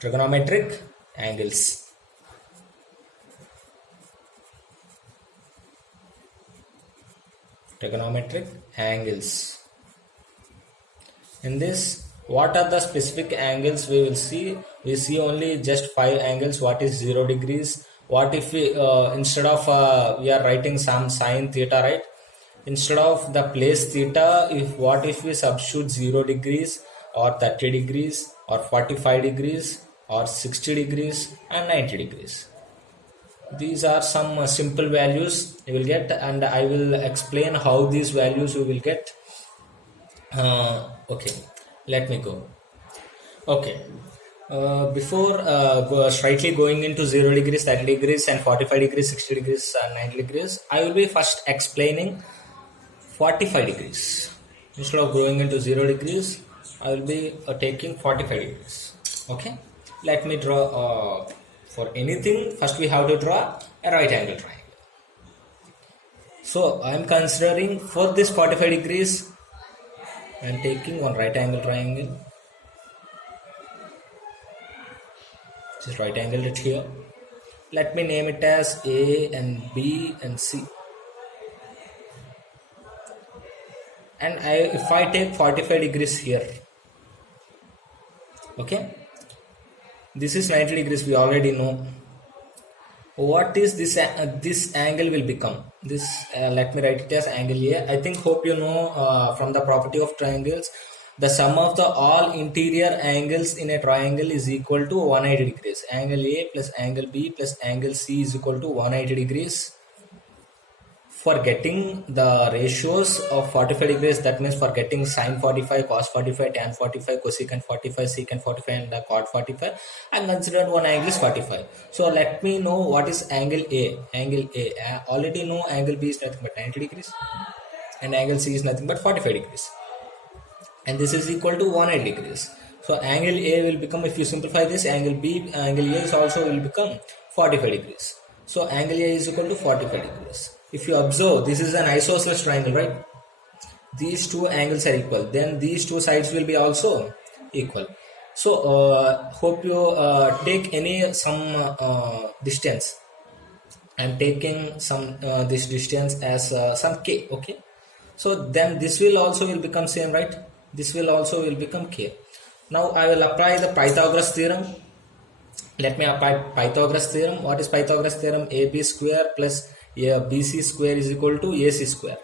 Trigonometric angles. Trigonometric angles. In this, what are the specific angles we will see? We see only just 5 angles. What is 0 degrees? What if we instead of we are writing some sine theta, right? Instead of the place theta, what if we substitute 0 degrees or 30 degrees or 45 degrees or 60 degrees and 90 degrees? These are some simple values you will get, and I will explain how these values you will get. Okay, let me go. Okay, before slightly going into 0 degrees, 30 degrees and 45 degrees, 60 degrees and 90 degrees, I will be first explaining 45 degrees. Instead of going into 0 degrees, I will be taking 45 degrees. Okay, let me draw for anything. First we have to draw a right angle triangle. So I am considering for this 45 degrees, I am taking one right angle triangle. Just right angle it here. Let me name it as A and B and C. And if I take 45 degrees here, okay, this is 90 degrees, we already know. What is this this angle will become? This let me write it as angle A. I think hope you know from the property of triangles, the sum of the all interior angles in a triangle is equal to 180 degrees. Angle A plus angle B plus angle C is equal to 180 degrees. For getting the ratios of 45 degrees, that means for getting sine 45, cos 45, tan 45, cosecant 45, secant 45 and the cot 45, I considered one angle is 45. So let me know what is angle A. Angle A, I already know angle B is nothing but 90 degrees and angle C is nothing but 45 degrees. And this is equal to 180 degrees. So angle A will become, if you simplify this, angle B, angle A is also will become 45 degrees. So angle A is equal to 45 degrees. If you observe, this is an isosceles triangle, right? These two angles are equal. Then these two sides will be also equal. So hope you take some distance. I am taking some this distance as some k. Okay. So then this will also will become same, right? This will also will become k. Now I will apply the Pythagoras theorem. Let me apply Pythagoras theorem. What is Pythagoras theorem? AB square plus BC square is equal to AC square.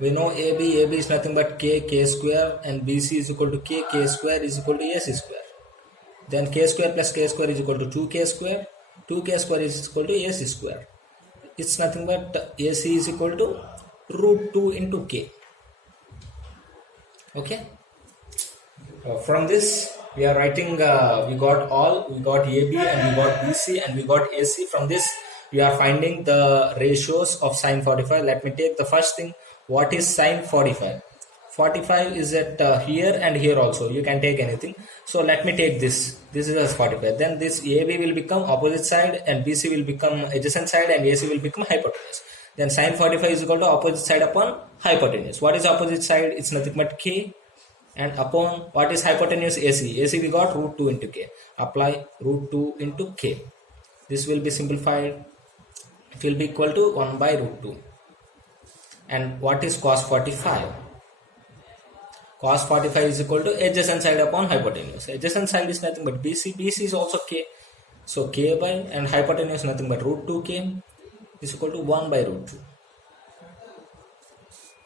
We know AB is nothing but k square, and BC is equal to k square is equal to AC square. Then k square plus k square is equal to 2k square. 2k square is equal to AC square. It's nothing but AC is equal to root 2 into k. Okay. From this we are writing, we got AB and we got BC and we got AC. From this we are finding the ratios of sine 45. Let me take the first thing. What is sine 45? 45 is at here and here also. You can take anything. So let me take this. This is as 45. Then this AB will become opposite side and BC will become adjacent side and AC will become hypotenuse. Then sine 45 is equal to opposite side upon hypotenuse. What is opposite side? It's nothing but k. And upon what is hypotenuse? AC. AC we got root 2 into k. Apply root 2 into k. This will be simplified. It will be equal to 1 by root 2. And what is cos 45? Cos 45 is equal to adjacent side upon hypotenuse. Adjacent side is nothing but BC. BC is also k. So k by, and hypotenuse nothing but root 2k is equal to 1 by root 2.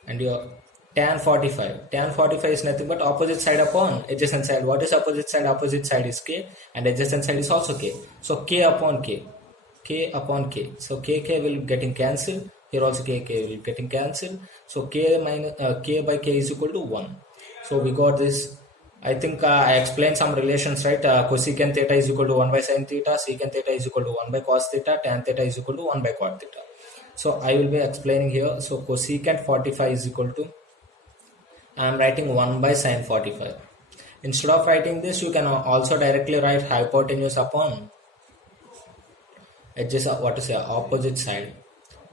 And your tan 45. Tan 45 is nothing but opposite side upon adjacent side. What is opposite side? Opposite side is k and adjacent side is also k. So k upon k. K upon k. So k will getting cancelled. Here also k will getting cancelled. So k by k is equal to 1. So we got this. I think I explained some relations, right? Cosecant theta is equal to 1 by sin theta. Secant theta is equal to 1 by cos theta. Tan theta is equal to 1 by cot theta. So I will be explaining here. So cosecant 45 is equal to, I am writing 1 by sin 45. Instead of writing this, you can also directly write hypotenuse upon opposite side.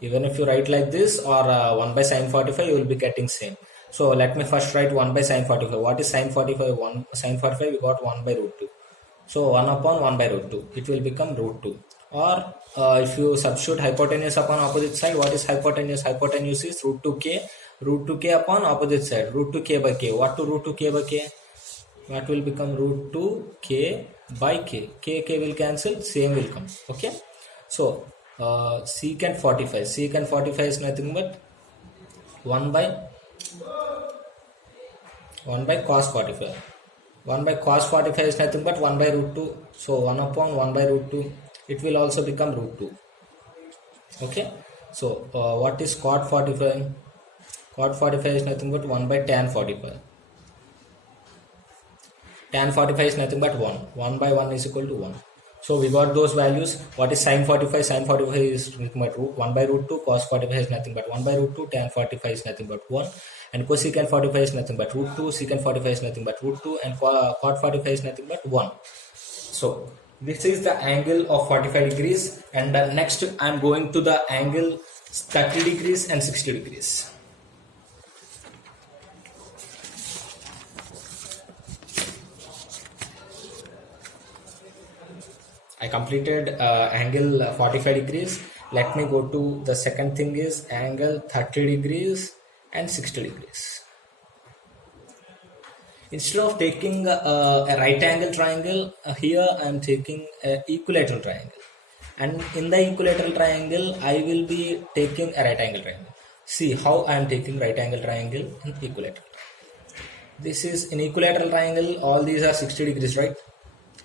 Even if you write like this or 1 by sin 45, you will be getting same. So let me first write 1 by sine 45. What is sine 45? Sine 45 we got 1 by root 2. So 1 upon 1 by root 2. It will become root 2. Or if you substitute hypotenuse upon opposite side, what is hypotenuse? Hypotenuse is root 2k. Root 2k upon opposite side. Root 2k by k. What to root 2k by k? What will become root 2k by k? K will cancel. Same will come. Okay. So secant 45. Secant 45 is nothing but 1 by cos 45. 1 by cos 45 is nothing but 1 by root 2. So 1 upon 1 by root 2. It will also become root 2. Okay. So what is cot 45? Cot 45 is nothing but 1 by tan 45. Tan 45 is nothing but 1. 1 by 1 is equal to 1. So we got those values. What is sin 45? Sin 45 is nothing but 1 by root 2. Cos 45 is nothing but 1 by root 2. Tan 45 is nothing but 1. And cosecant 45 is nothing but root 2. Secant 45 is nothing but root 2. And cot 45 is nothing but 1. So this is the angle of 45 degrees. And next I am going to the angle 30 degrees and 60 degrees. I completed angle 45 degrees. Let me go to the second thing is angle 30 degrees and 60 degrees. Instead of taking a right angle triangle, here I am taking an equilateral triangle. And in the equilateral triangle, I will be taking a right angle triangle. See how I am taking right angle triangle in equilateral. This is an equilateral triangle. All these are 60 degrees, right?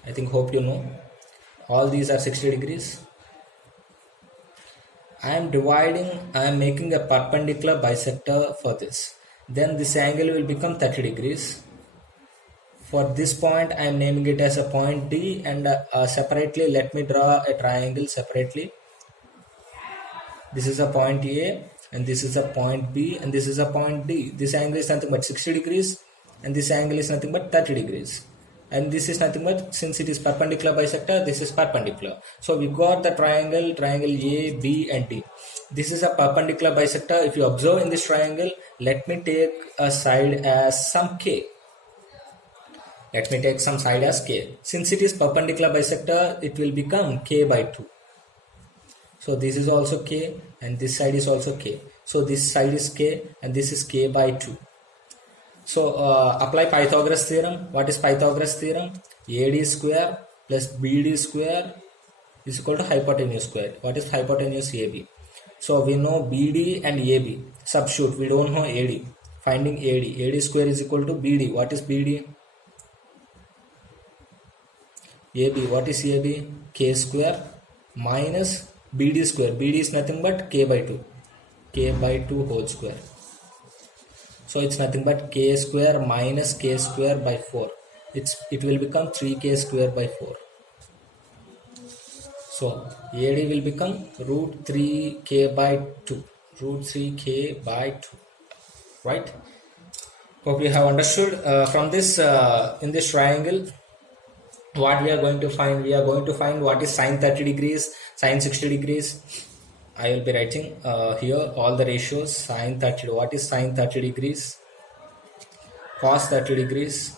I think hope you know. All these are 60 degrees. I am making a perpendicular bisector for this. Then this angle will become 30 degrees. For this point, I am naming it as a point D, and separately, let me draw a triangle separately. This is a point A, and this is a point B, and this is a point D. This angle is nothing but 60 degrees, and this angle is nothing but 30 degrees. And this is nothing but, since it is perpendicular bisector, this is perpendicular. So we got the triangle A, B and D. This is a perpendicular bisector. If you observe in this triangle, let me take a side as some K. Let me take some side as K. Since it is perpendicular bisector, it will become K by 2. So this is also K and this side is also K. So this side is K and this is K by 2. So apply Pythagoras theorem. What is Pythagoras theorem? AD square plus BD square is equal to hypotenuse square. What is hypotenuse AB? So we know BD and AB. Substitute. We don't know AD. Finding AD. AD square is equal to BD. What is BD? AB. What is AB? K square minus BD square. BD is nothing but K by 2. K by 2 whole square. So it's nothing but K square minus K square by 4. It will become 3K square by 4. So AD will become root 3K by 2. Root 3K by 2. Right? Hope you have understood. From this, in this triangle, what we are going to find? We are going to find what is sine 30 degrees, sine 60 degrees. I will be writing here all the ratios. Sine 30. What is sine 30 degrees? Cos 30 degrees.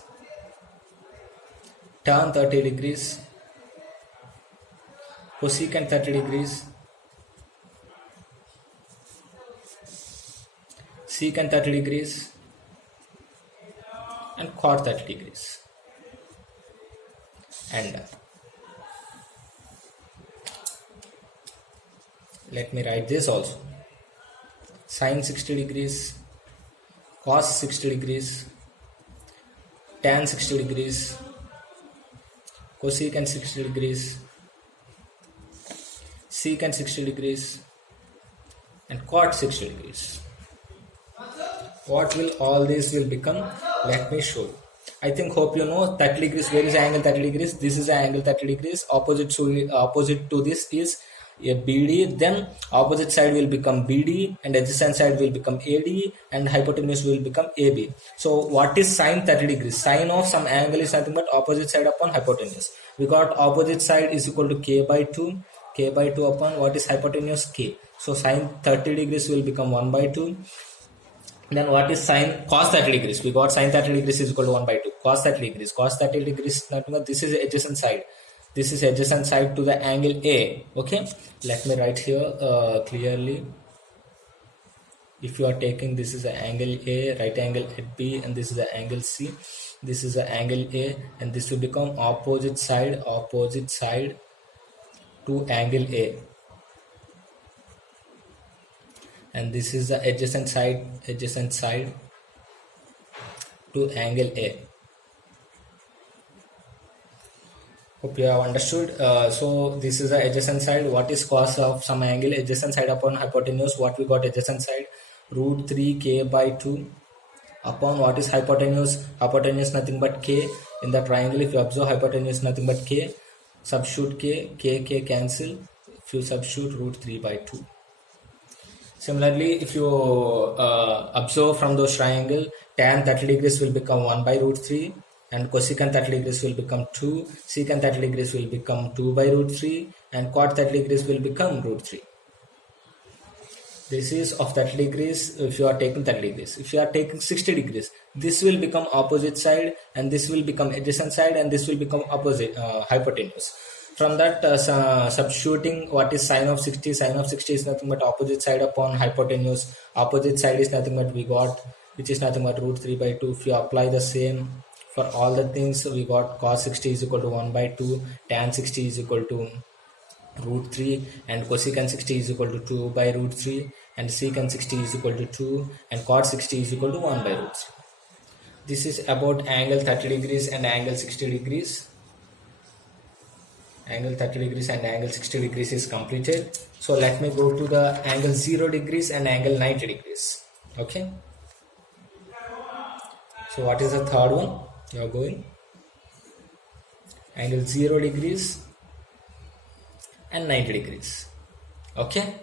Tan 30 degrees. Cosecant 30 degrees. Secant 30 degrees. And cot 30 degrees. And let me write this also. Sine 60 degrees, cos 60 degrees, tan 60 degrees, cosecant 60 degrees, secant 60 degrees, and cot 60 degrees. What will all these will become? Let me show you. I think hope you know 30 degrees. Where is angle 30 degrees? This is angle 30 degrees. Opposite to this is a BD. Then opposite side will become BD and adjacent side will become AD and hypotenuse will become AB. So what is sine 30 degrees? Sine of some angle is nothing but opposite side upon hypotenuse. We got opposite side is equal to K by 2. K by 2 upon what is hypotenuse? K. So sine 30 degrees will become 1 by 2. Then what is sine cos 30 degrees? We got sine 30 degrees is equal to 1 by 2. Cos 30 degrees. Cos 30 degrees, this is adjacent side. This is adjacent side to the angle A. Okay. Let me write here clearly. If you are taking, this is the angle A, right angle at B, and this is the angle C. This is the angle A, and this will become opposite side to angle A. And this is the adjacent side to angle A. Hope you have understood. So this is the adjacent side. What is cos of some angle? Adjacent side upon hypotenuse. What we got? Adjacent side root 3k by 2 upon what is hypotenuse? Hypotenuse nothing but k. In the triangle, if you observe, hypotenuse nothing but k. Substitute k cancel. If you substitute root 3 by 2. Similarly, if you observe from those triangle, tan 30 degrees will become 1 by root 3, and cosecant 30 degrees will become 2, secant 30 degrees will become 2 by root 3, and cot 30 degrees will become root 3. This is of 30 degrees if you are taking 30 degrees. If you are taking 60 degrees, this will become opposite side, and this will become adjacent side, and this will become opposite hypotenuse. From that, substituting what is sine of 60. Sine of 60 is nothing but opposite side upon hypotenuse. Opposite side is nothing but we got, which is nothing but root 3 by 2. If you apply the same for all the things, we got cos 60 is equal to 1 by 2, tan 60 is equal to root 3, and cosecant 60 is equal to 2 by root 3, and secant 60 is equal to 2, and cot 60 is equal to 1 by root 3. This is about angle 30 degrees and angle 60 degrees. Angle 30 degrees and angle 60 degrees is completed. So let me go to the angle 0 degrees and angle 90 degrees. Okay. So what is the third one? You are going angle 0 degrees and 90 degrees. Okay.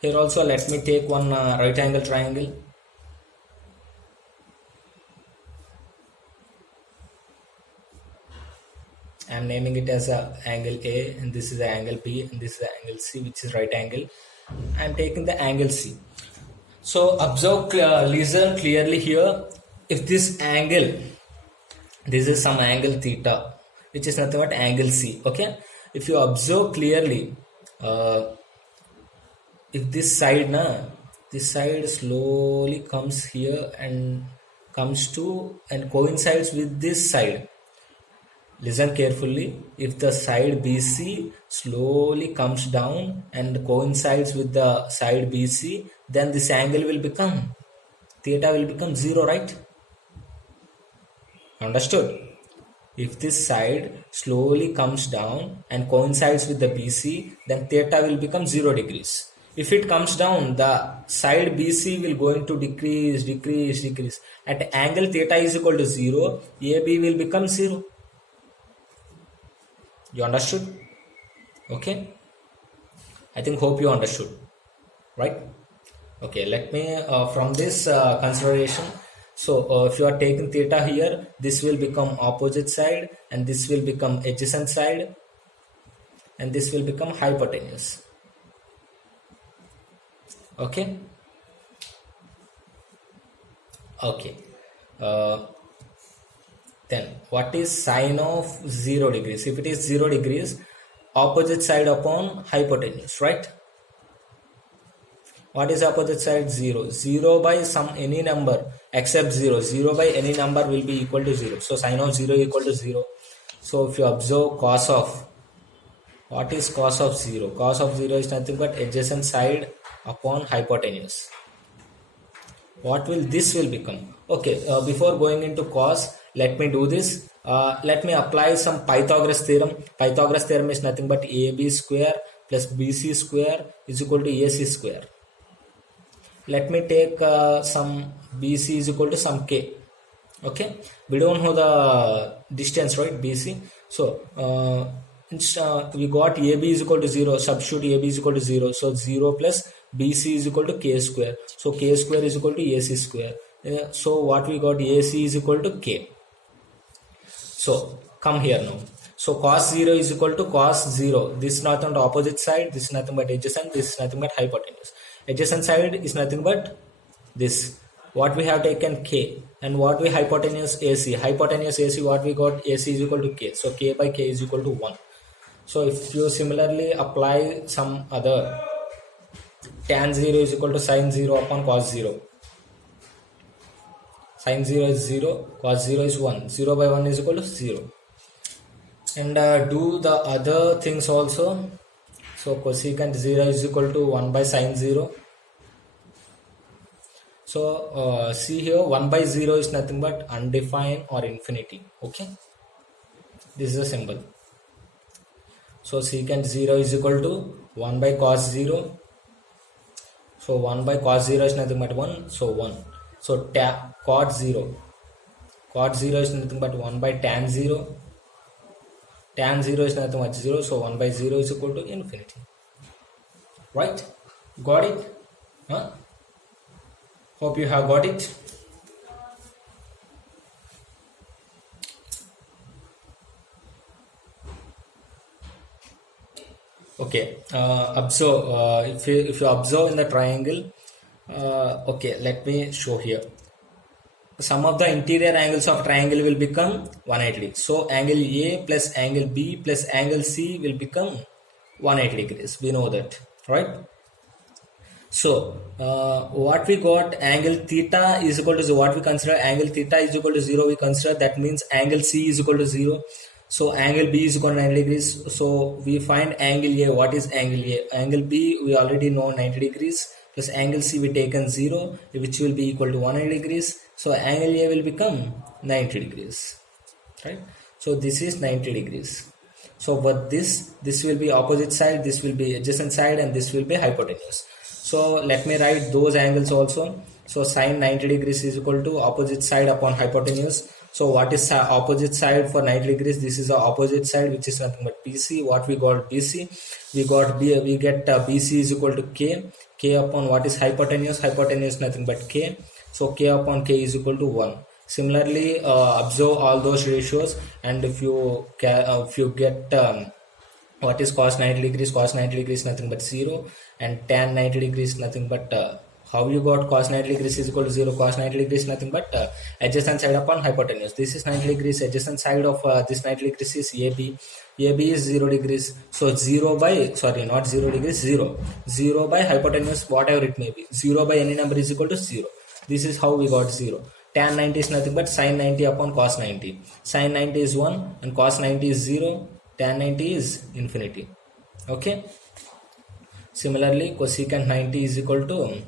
Here also let me take one right angle triangle. I am naming it as angle A, and this is the angle B, and this is the angle C, which is right angle. I am taking the angle C. So observe, listen clearly here. If this angle, this is some angle theta, which is nothing but angle C. Okay. If you observe clearly, if this side slowly comes here and comes to and coincides with this side. Listen carefully. If the side BC slowly comes down and coincides with the side BC, then this angle will become, theta will become 0, right? Understood? If this side slowly comes down and coincides with the BC, then theta will become 0 degrees. If it comes down, the side BC will going to decrease. At angle theta is equal to 0, AB will become 0. You understood? Okay. I think hope you understood. Right? Okay. Let me from this consideration. So if you are taking theta here, this will become opposite side, and this will become adjacent side, and this will become hypotenuse. Okay. Okay. Then what is sine of 0 degrees? If it is 0 degrees, opposite side upon hypotenuse, right? What is opposite side? 0. 0 by some any number except 0. 0 by any number will be equal to 0. So sine of 0 equal to 0. So if you observe cos of, what is cos of 0? Cos of 0 is nothing but adjacent side upon hypotenuse. What will this will become? Okay, before going into cos, let me do this. Let me apply some Pythagoras theorem. Pythagoras theorem is nothing but AB square plus BC square is equal to AC square. Let me take some BC is equal to some K. Okay, we don't know the distance, right? BC. So we got AB is equal to 0. Substitute AB is equal to 0. So 0 plus BC is equal to K square. So K square is equal to AC square. So what we got, AC is equal to K. So come here now. So cos 0 is equal to cos 0. This is nothing but opposite side. This is nothing but adjacent. This is nothing but hypotenuse. Adjacent side is nothing but this. What we have taken k, and what we hypotenuse AC. Hypotenuse AC, what we got, AC is equal to k. So k by k is equal to 1. So if you similarly apply some other, tan 0 is equal to sin 0 upon cos 0. Sin 0 is 0, cos 0 is 1. 0 by 1 is equal to 0. And do the other things also. So cosecant 0 is equal to 1 by sin 0. So see here, 1 by 0 is nothing but undefined or infinity. Okay, this is a symbol. So secant 0 is equal to 1 by cos 0. So 1 by cos 0 is nothing but 1. So 1. So cot 0. Cot 0 is nothing but 1 by tan 0. Tan 0 is nothing but 0. So 1 by 0 is equal to infinity. Right? Got it? Huh? Hope you have got it. Okay. Observe. If you observe in the triangle, okay, let me show here. Sum of the interior angles of triangle will become 180. So angle A plus angle B plus angle C will become 180 degrees. We know that, right? So what we got, angle theta is equal to 0. What we consider angle theta is equal to 0, we consider that means angle C is equal to 0. So angle B is equal to 90 degrees. So we find angle A. What is angle A? Angle B we already know 90 degrees plus angle C we taken 0, which will be equal to 180 degrees. So angle A will become 90 degrees, right? So this is 90 degrees. So but this will be opposite side, this will be adjacent side, and this will be hypotenuse. So let me write those angles also. So sine 90 degrees is equal to opposite side upon hypotenuse. So what is opposite side for 90 degrees? This is the opposite side, which is nothing but BC. What we got BC? We got B. We get BC is equal to K. K upon what is hypotenuse? Hypotenuse nothing but K. So K upon K is equal to 1. Similarly, observe all those ratios, and if you get what is cos 90 degrees? Cos 90 degrees nothing but 0, and tan 90 degrees nothing but how you got cos 90 degrees is equal to 0. Cos 90 degrees nothing but adjacent side upon hypotenuse. This is 90 degrees. Adjacent side of this 90 degrees is AB. AB is 0 degrees. So 0 by, sorry, not 0 degrees, 0. 0 by hypotenuse, whatever it may be. 0 by any number is equal to 0. This is how we got 0. Tan 90 is nothing but sin 90 upon cos 90. Sin 90 is 1 and cos 90 is 0. Tan 90 is infinity. Okay. Similarly, cosecant 90 is equal to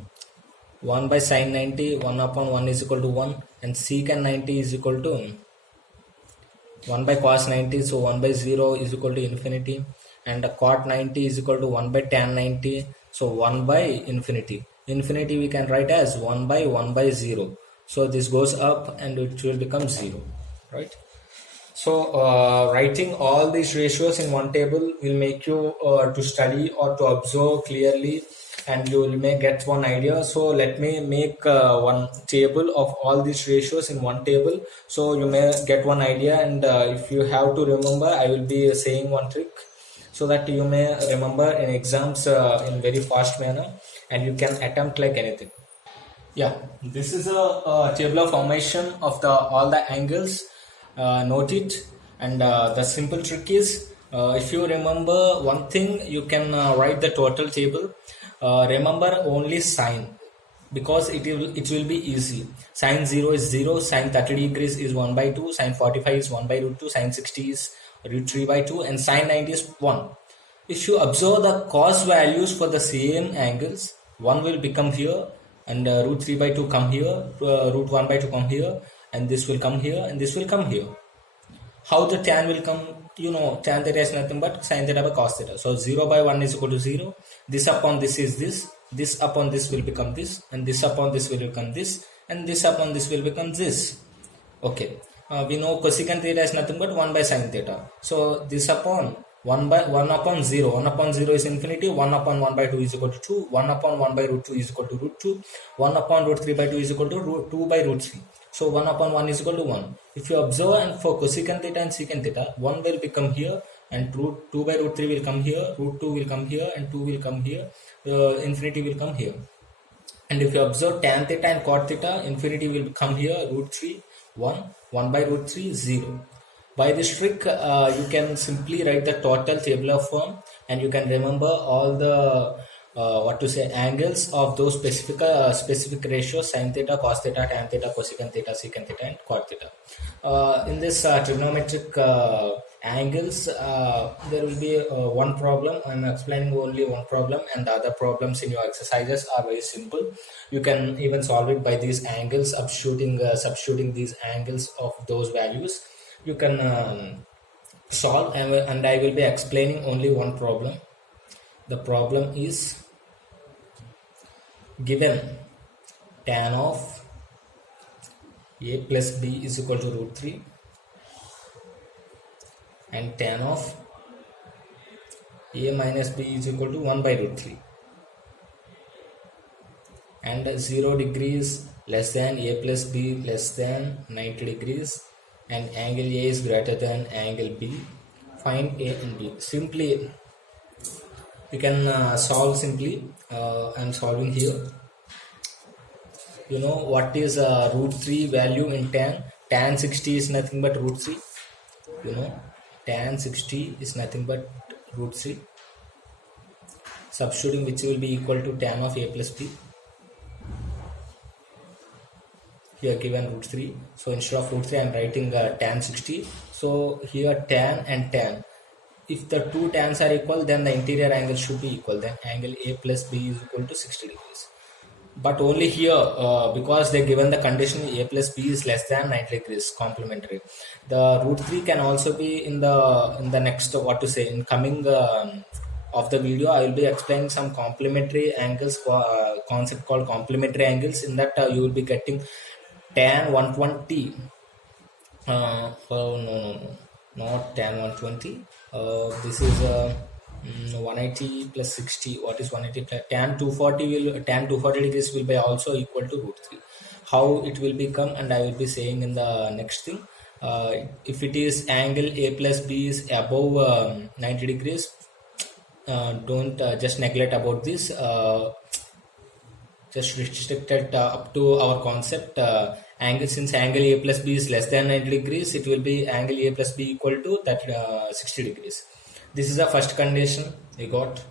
1 by sin 90. 1 upon 1 is equal to 1. And secant 90 is equal to 1 by cos 90. So 1 by 0 is equal to infinity. And cot 90 is equal to 1 by tan 90. So 1 by infinity. Infinity we can write as 1 by 0. So this goes up and it will become 0, right? So writing all these ratios in one table will make you to study or to observe clearly, and you may get one idea. So let me make one table of all these ratios in one table, so you may get one idea. And if you have to remember, I will be saying one trick so that you may remember in exams in very fast manner, and you can attempt like anything. Yeah, this is a table of formation of all the angles. Note it, and the simple trick is, if you remember one thing, you can write the total table. Remember only sine, because it will be easy. Sine 0 is 0, sine 30 degrees is 1 by 2, sine 45 is 1 by root 2, sine 60 is root 3 by 2, and sine 90 is 1. If you observe the cos values for the same angles, 1 will become here, and root 3 by 2 come here, root 1 by 2 come here, and this will come here, and this will come here. How the tan will come? You know, tan theta is nothing but sin theta by cos theta. So 0 by 1 is equal to 0. This upon this is this. This upon this will become this, and this upon this will become this, and this upon this will become this. Okay. We know cosecant theta is nothing but 1 by sin theta. So this upon 1 upon 0. 1 upon 0 is infinity. 1 upon 1 by 2 is equal to 2. 1 upon 1 by root 2 is equal to root 2. 1 upon root 3 by 2 is equal to root 2 by root 3. So 1 upon 1 is equal to 1. If you observe, and for cosecant theta and secant theta, 1 will become here, and root 2 by root 3 will come here, root 2 will come here, and 2 will come here, infinity will come here. And if you observe tan theta and cot theta, infinity will come here, root 3, 1, 1 by root 3, 0. By this trick, you can simply write the total tabular form, and you can remember all the angles of those specific ratios: sin theta, cos theta, tan theta, cosecant theta, secant theta, and cot theta. In this trigonometric angles, there will be one problem. I'm explaining only one problem, and the other problems in your exercises are very simple. You can even solve it by these angles, substituting these angles of those values. You can solve, and I will be explaining only one problem. The problem is given tan of a plus b is equal to root 3 and tan of a minus b is equal to 1 by root 3, and 0 degrees less than a plus b less than 90 degrees, and angle A is greater than angle B. Find A and B. Simply you can solve simply. I am solving here. You know what is root 3 value in tan? Tan 60 is nothing but root 3. You know, tan 60 is nothing but root 3. Substituting which will be equal to tan of A plus B. Here given root 3, so instead of root 3 I am writing tan 60. So here tan and tan, if the two tans are equal, then the interior angle should be equal. Then angle A plus B is equal to 60 degrees. But only here, because they given the condition A plus B is less than 90 degrees, complementary. The root 3 can also be in the next in coming of the video. I will be explaining some complementary angles, concept called complementary angles. In that you will be getting tan 120. No, not tan 120. This is 180 plus 60. What is 180? Tan 240 degrees will be also equal to root 3. How it will become, and I will be saying in the next thing. If it is angle A plus B is above 90 degrees, don't just neglect about this. Just restrict it up to our concept. Since angle A plus B is less than 90 degrees, it will be angle A plus B equal to that 60 degrees. This is the first condition we got.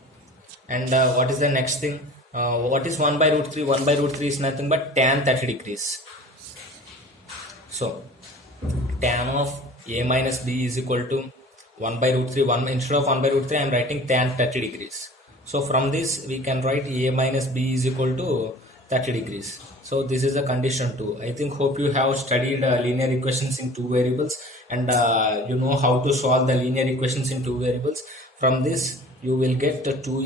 And what is the next thing? What is 1 by root 3? 1 by root 3 is nothing but tan 30 degrees. So tan of A minus B is equal to 1 by root 3. Instead of 1 by root 3 I am writing tan 30 degrees. So from this we can write A minus B is equal to 30 degrees. So this is the condition 2. I think hope you have studied linear equations in two variables, and you know how to solve the linear equations in two variables. From this you will get the 2